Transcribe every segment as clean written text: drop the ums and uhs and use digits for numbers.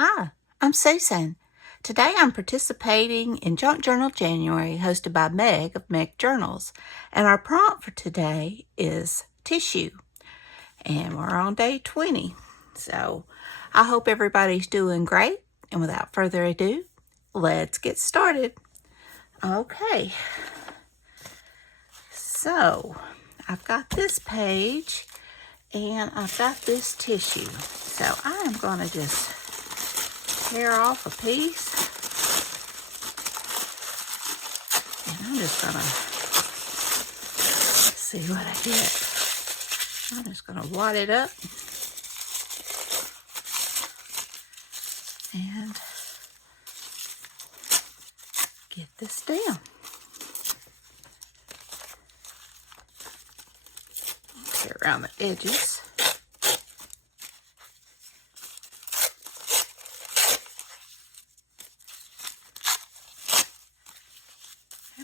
Hi, I'm Susan. Today I'm participating in Junk Journal January hosted by Meg of Meg Journals. And our prompt for today is tissue. And we're on day 20. So I hope everybody's doing great. And without further ado, let's get started. Okay. So I've got this page and I've got this tissue. So I am going to just tear off a piece, and I'm just gonna see what I get. I'm just gonna wad it up and get this down. Tear around the edges.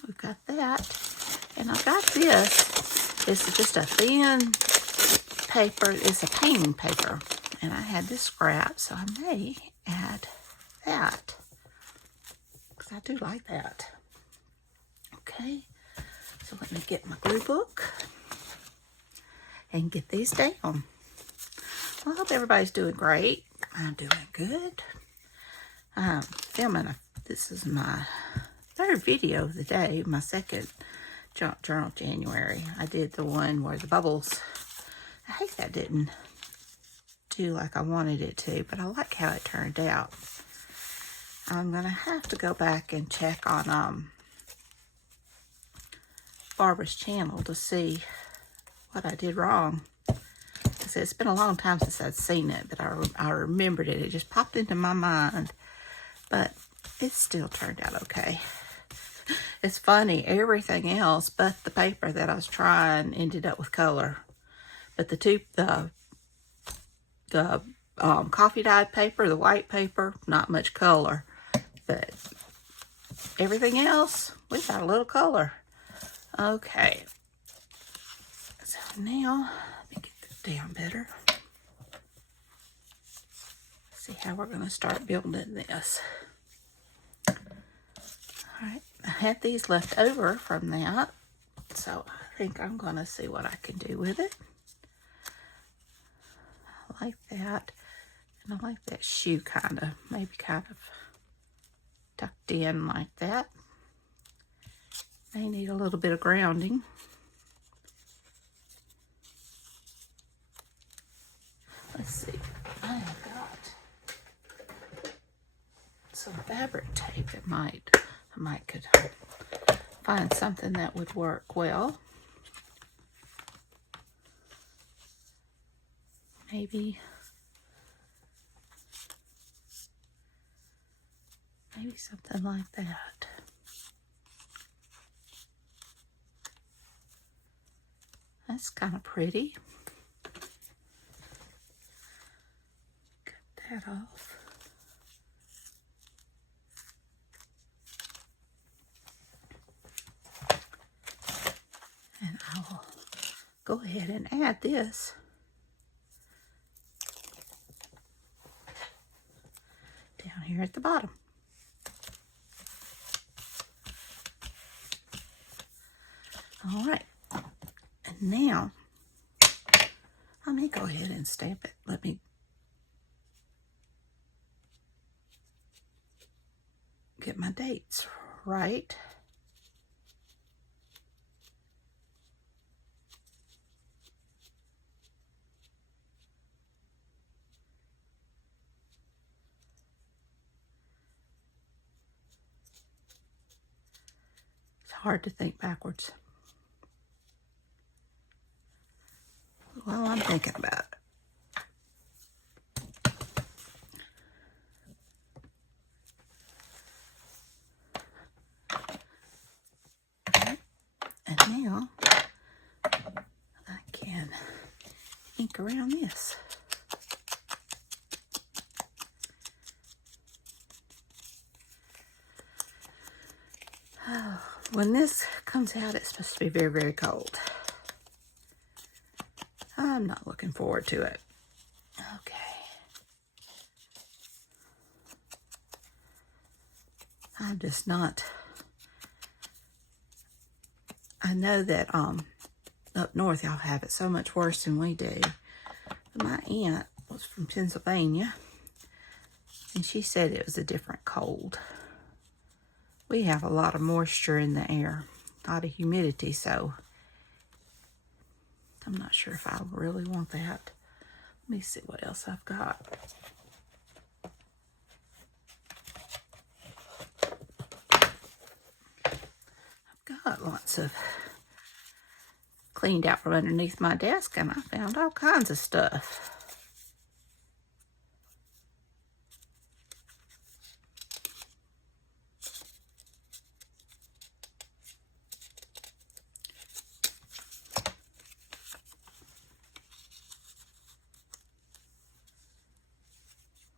We've got that, and I've got this. This is just a thin paper. It's a painting paper, and I had this scrap, so I may add that because I do like that. Okay, so let me get my glue book and get these down. Well, I hope everybody's doing great. I'm doing good. This is my third video of the day, my second Junk Journal January. I did the one where the bubbles, I hate that didn't do like I wanted it to, but I like how it turned out. I'm going to have to go back and check on Barbara's channel to see what I did wrong. Because it's been a long time since I'd seen it, but I remembered it. It just popped into my mind, but it still turned out okay. It's funny, everything else but the paper that I was trying ended up with color. But the coffee dyed paper, the white paper, not much color. But everything else, we got a little color. Okay. So now, let me get this down better. See how we're going to start building this. Alright, I had these left over from that, so I think I'm going to see what I can do with it. I like that, and I like that shoe maybe kind of tucked in like that. They need a little bit of grounding. Let's see, I have got some fabric tape that I might could find something that would work well. Maybe something like that. That's kind of pretty. Cut that off. And I will go ahead and add this down here at the bottom. All right, and now let me go ahead and stamp it. Let me get my dates right. It's hard to think backwards. Well, I'm thinking about it. And now I can ink around this. When this comes out, it's supposed to be very, very cold. I'm not looking forward to it. Okay. I'm just not. I know that up north y'all have it so much worse than we do. My aunt was from Pennsylvania, and she said it was a different cold. We have a lot of moisture in the air, a lot of humidity, so I'm not sure if I really want that. Let me see what else I've got. I've got lots of cleaned out from underneath my desk, and I found all kinds of stuff.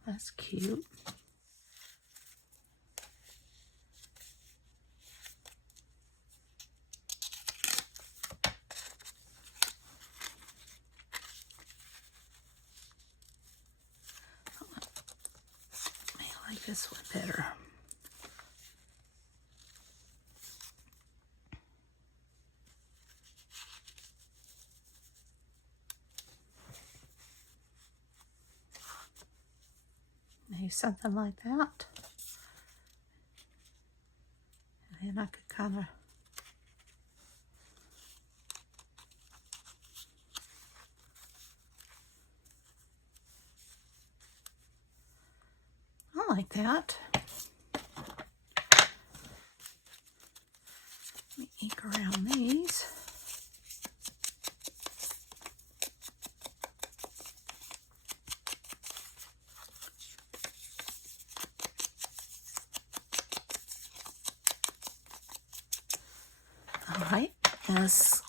That's cute. I like this one better. Maybe something like that. And then I could kind of I like that. Let me ink around these. All right, let's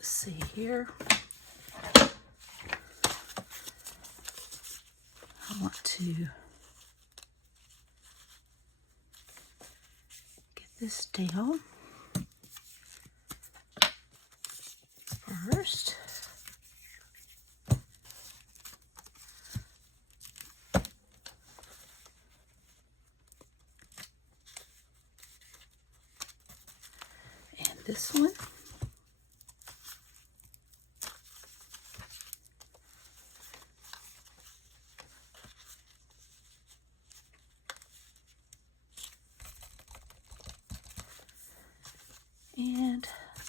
see here. I want to get this down first. And this one. And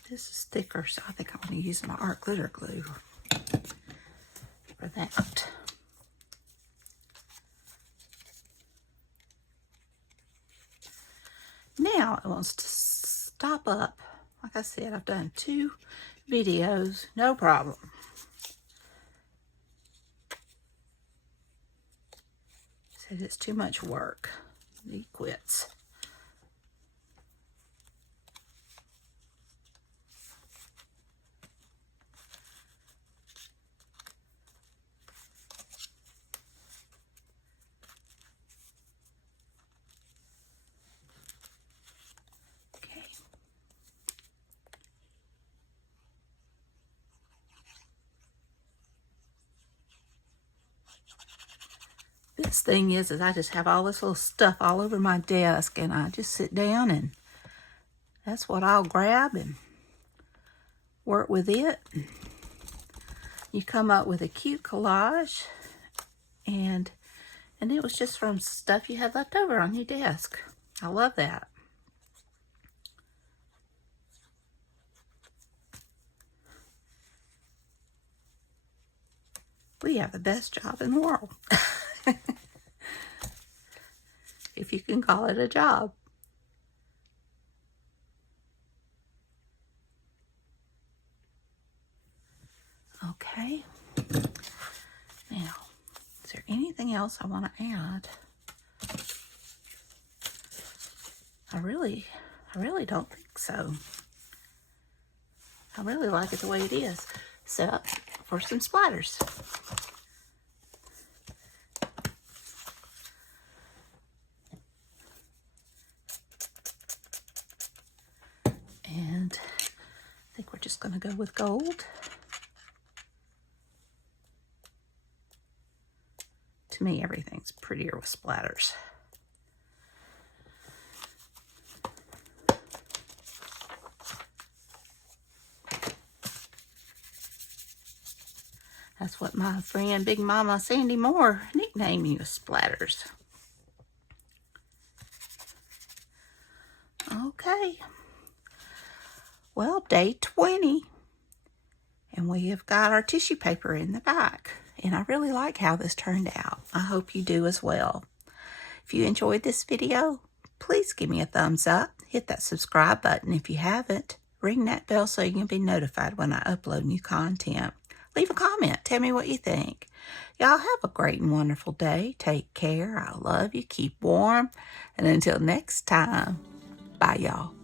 this is thicker, so I think I'm going to use my art glitter glue for that. Now it wants to stop up. Like I said, I've done 2 videos, no problem. Said it's too much work. He quits. This thing is I just have all this little stuff all over my desk, and I just sit down and that's what I'll grab and work with it. You come up with a cute collage, and it was just from stuff you had left over on your desk. I love that. We have the best job in the world. If you can call it a job. Okay. Now, is there anything else I want to add? I really don't think so. I really like it the way it is. So, for some splatters. And I think we're just going to go with gold. To me, everything's prettier with splatters. That's what my friend Big Mama Sandy Moore nicknamed you, Splatters. Okay. Well, day 20. And we have got our tissue paper in the back. And I really like how this turned out. I hope you do as well. If you enjoyed this video, please give me a thumbs up. Hit that subscribe button if you haven't. Ring that bell so you can be notified when I upload new content. Leave a comment. Tell me what you think. Y'all have a great and wonderful day. Take care. I love you. Keep warm. And until next time, bye, y'all.